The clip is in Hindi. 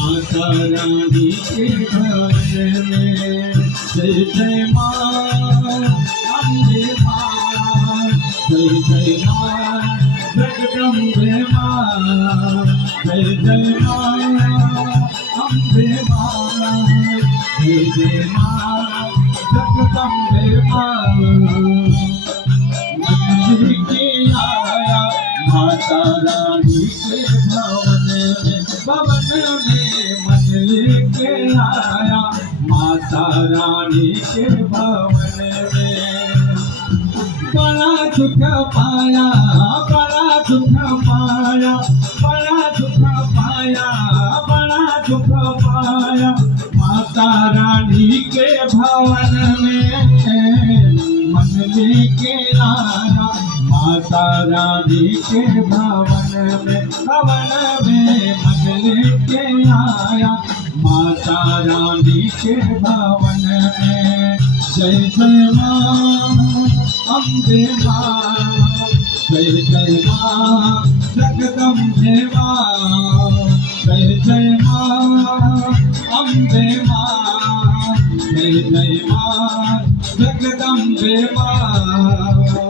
माता रानी के भवन में जय जय माँ अम्बे माँ, जय जय माँ जगदम्बे माँ, जय जय माँ अम्बे माँ, जय जय माँ जगदम्बे माँ। मंदिर के आया माता रानी के भवन में मंदिर के आया माता रानी के भवन में। बड़ा दुख पाया, बड़ा दुख पाया, बड़ा दुख पाया, बड़ा दुख पाया माता रानी के भवन में मन लेके आया माता रानी के भवन में मन लेके आया माता रानी के भवन में। जय जय माँ अम्बे माँ, जय जय माँ जगदम्बे माँ, जय जय माँ अम्बे माँ, जय जय माँ जगदम्बे माँ।